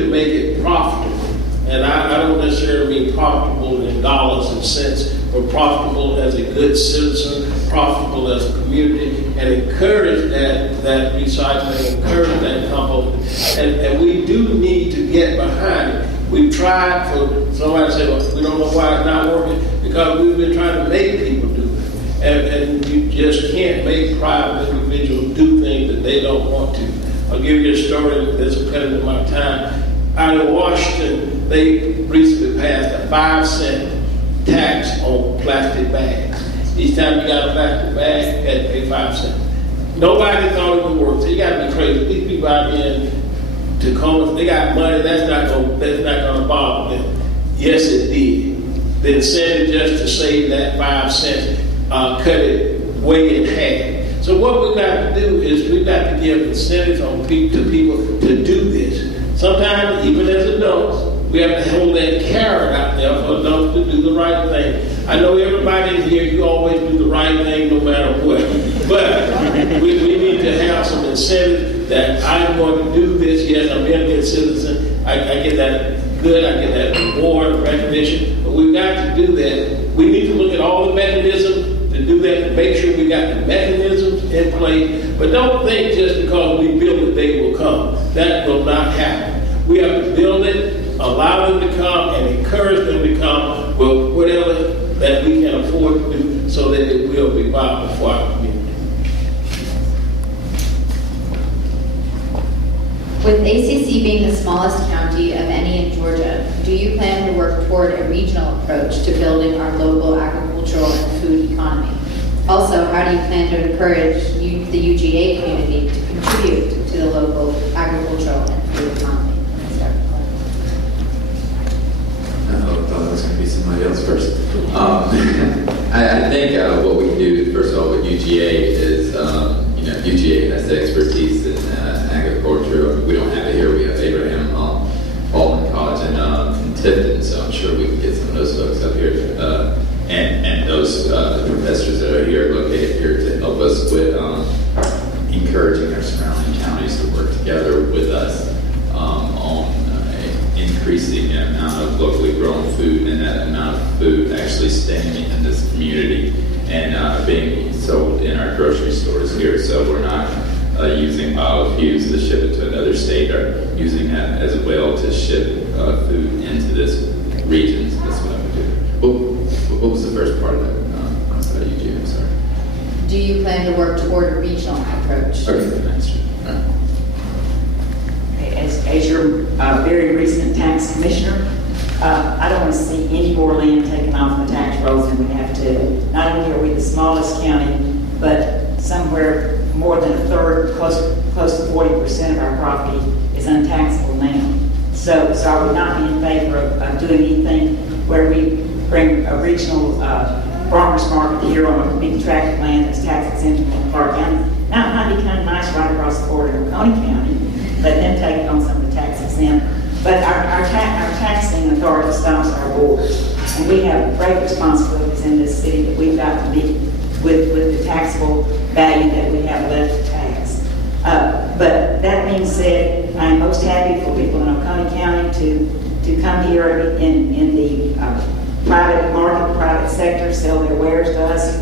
to make it profitable. And I don't necessarily mean profitable in dollars and cents, but profitable as a good citizen, profitable as a community, and encourage that recycling, encourage that composting. And we do need to get behind it. We've tried for, somebody said, well, we don't know why it's not working, because we've been trying to make people do it. And you just can't make private individuals do things that they don't want to. I'll give you a story that's a cut into my time. Out of Washington, they recently passed a 5-cent tax on plastic bags. Each time you got a plastic bag, you had to pay 5 cents. Nobody thought it would work. So you got to be crazy. These people out here in Tacoma, they got money. That's not going to bother them. Yes, it did. The incentive just to save that 5 cents, cut it way in half. So what we've got to do is we've got to give incentives to people to do this. Sometimes, even as adults, we have to hold that carrot out there for adults to do the right thing. I know everybody in here, you always do the right thing no matter what. But we need to have some incentive that I'm going to do this. Yes, I'm being a good citizen. I get that good, I get that reward, recognition. But we've got to do that. We need to look at all the mechanisms to do that, to make sure we got the mechanisms in place. But don't think just because we build it, they will come. That will not happen. We have to build it, allow them to come, and encourage them to come with whatever that we can afford to do so that it will be viable for our community. With ACC being the smallest county of any in Georgia, do you plan to work toward a regional approach to building our local agricultural and food economy? Also, how do you plan to encourage the UGA community to contribute to the local agricultural and food economy? I thought it was going to be somebody else first. I think what we can do, first of all, with UGA is, UGA has the expertise in agriculture. We don't have it here. We have Abraham Baldwin College in Tifton, so I'm sure we can get some of those folks up here. And those professors that are here, located here, to help us with encouraging our surrounding counties to work together with us on increasing the amount of locally grown food and that amount of food actually staying in this community and being sold in our grocery stores here. So we're not using biofuels to ship it to another state, or using that as well to ship food into this region. So that's what I would do. What was the first part of that? I'm sorry. Do you plan to work toward a regional approach? Okay, thanks. As your very recent tax commissioner, I don't want to see any more land taken off the tax rolls than we have to. Not only are we the smallest county, but somewhere more than a third, close to 40% of our property is untaxable now. So I would not be in favor of doing anything where we bring a regional farmers market here on a big tract of land that's tax exempt in Clark County. Now, it might be kind of nice right across the border in Oconee County, let them take on some of the tax exempt. But our taxing authority stops our borders. And we have great responsibilities in this city that we've got to meet with the taxable value that we have left to tax. But that being said, I'm most happy for people in Oconee County to come here in the private market, private sector, sell their wares to us.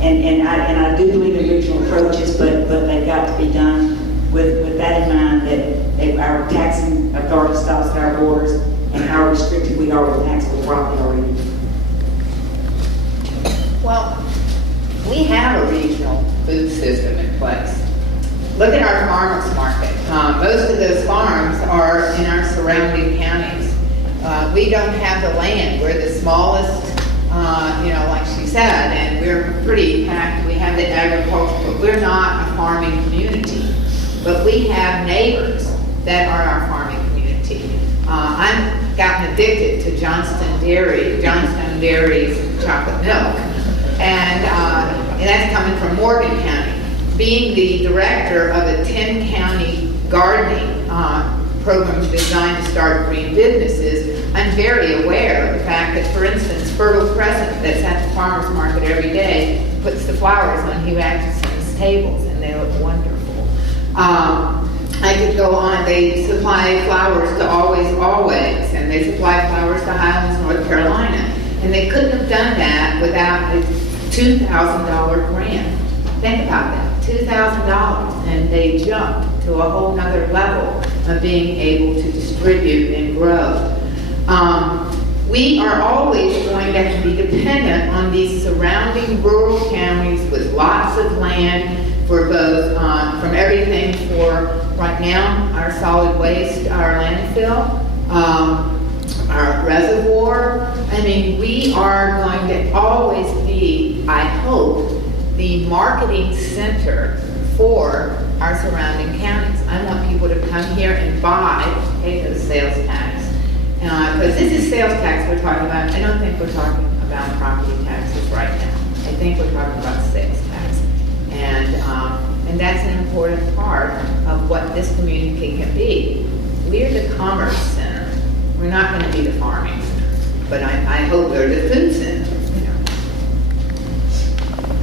And I do believe in regional approaches, but they've got to be done with that in mind, that our taxing authority stops at our borders and how restricted we are with taxable property already. Well, we have a regional food system in place. Look at our farmers market. Most of those farms are in our surrounding counties. We don't have the land. We're the smallest, like she said, and we're pretty packed. We have the agriculture, but we're not a farming community. But we have neighbors that are our farming community. I've gotten addicted to Johnstone Dairy's chocolate milk. And that's coming from Morgan County. Being the director of a 10-county gardening program designed to start green businesses, I'm very aware of the fact that, for instance, Fertile Crescent, that's at the farmer's market every day, puts the flowers on Hugh Atkinson's tables, and they look wonderful. I could go on. They supply flowers to Always, and they supply flowers to Highlands, North Carolina. And they couldn't have done that without a $2,000 grant. Think about that, $2,000. And they jumped to a whole nother level of being able to distribute and grow. We are always going to have to be dependent on these surrounding rural counties with lots of land for both, from everything for, right now, our solid waste, our landfill, our reservoir. I mean, we are going to always be, I hope, the marketing center for our surrounding counties. I want people to come here and pay those sales tax. Because this is sales tax we're talking about. I don't think we're talking about property taxes right now. I think we're talking about sales tax. And that's an important part of what this community can be. We're the commerce center. We're not going to be the farming center. But I hope we're the food center.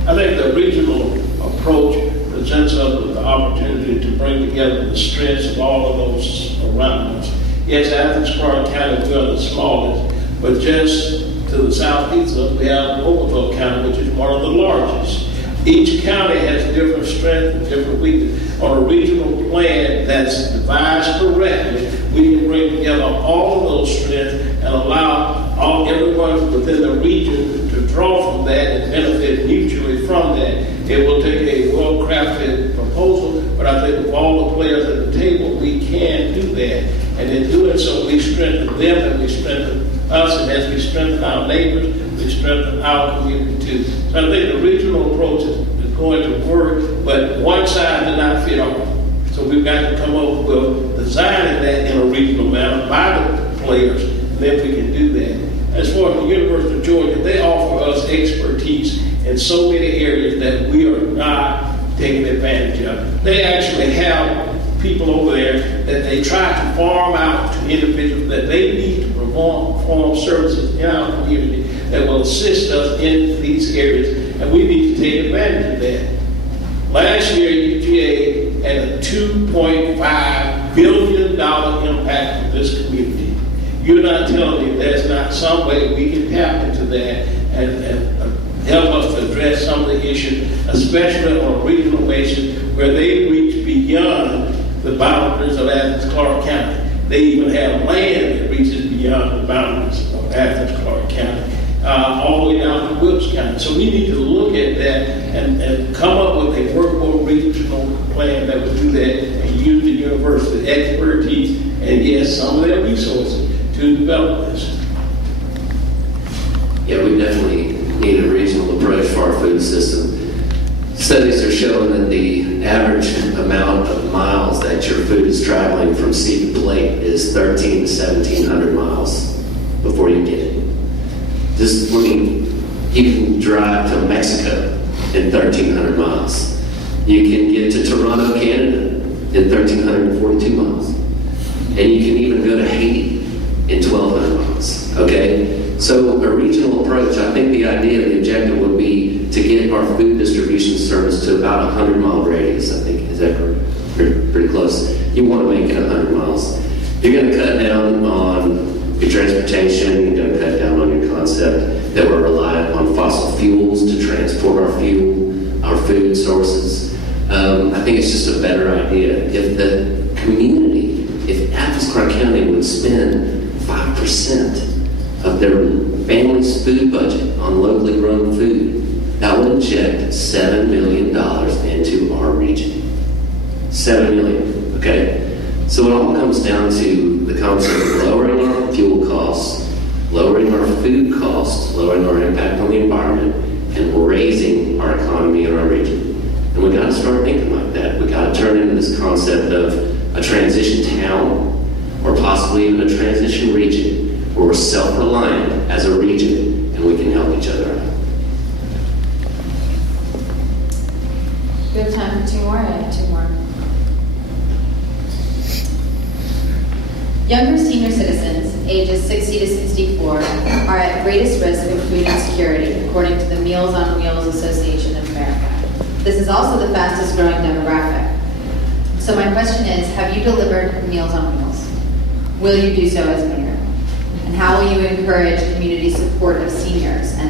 I think the regional approach presents us with the opportunity to bring together the strengths of all of those around us. Yes, Athens, Clark County, we are the smallest, but just to the southeast of us, we have Overville County, which is one of the largest. Each county has different strengths and different weaknesses. On a regional plan that's devised correctly, we can bring together all of those strengths and allow everyone within the region to draw from that and benefit mutually from that. It will take a well-crafted proposal, but I think with all the players at the table, we can do that. And in doing so, we strengthen them and we strengthen us, and as we strengthen our neighbors, we strengthen our community too. So I think the regional approach is going to work, but one size does not fit all. So we've got to come up with designing that in a regional manner by the players, and then we can do that. As far as the University of Georgia, they offer us expertise in so many areas that we are not taking advantage of. They actually have people over there that they try to farm out to individuals that they need to perform services in our community that will assist us in these areas, and we need to take advantage of that. Last year, UGA had a $2.5 billion impact on this community. You're not telling me there's not some way we can tap into that and help us to address some of the issues, especially on a regional basis where they reach beyond the boundaries of Athens, Clark County. They even have land that reaches beyond the boundaries of Athens, Clark County, all the way down to Wilkes County. So we need to look at that and come up with a workable regional plan that would do that and use the university expertise and, yes, some of their resources to develop this. Yeah, we definitely need a regional approach for our food system. Studies are showing that the average amount of miles that your food is traveling from seed to plate is 1,300 to 1,700 miles before you get it. You can drive to Mexico in 1,300 miles. You can get to Toronto, Canada in 1,342 miles. And you can even go to Haiti in 1,200 miles, okay? So a regional approach, I think the idea, the objective would be to get our food distribution service to about a 100-mile radius, I think. Is that pretty close? You want to make it 100 miles. You're going to cut down on your transportation. You're going to cut down on your concept that we're reliant on fossil fuels to transport our fuel, our food sources. I think it's just a better idea. If the community, if Athens, Clark County would spend 5% of their family's food budget on locally grown food, that would inject $7 million into our region. $7 million, okay? So it all comes down to the concept of lowering our fuel costs, lowering our food costs, lowering our impact on the environment, and raising our economy in our region. And we got to start thinking like that. We got to turn into this concept of a transition town, or possibly even a transition region, where we're self-reliant as a region and we can help each other out. We have time for two more. I have two more. Younger senior citizens, ages 60 to 64, are at greatest risk of food insecurity, according to the Meals on Wheels Association of America. This is also the fastest growing demographic. So my question is, have you delivered Meals on Wheels? Will you do so as mayor? And how will you encourage community support of seniors? And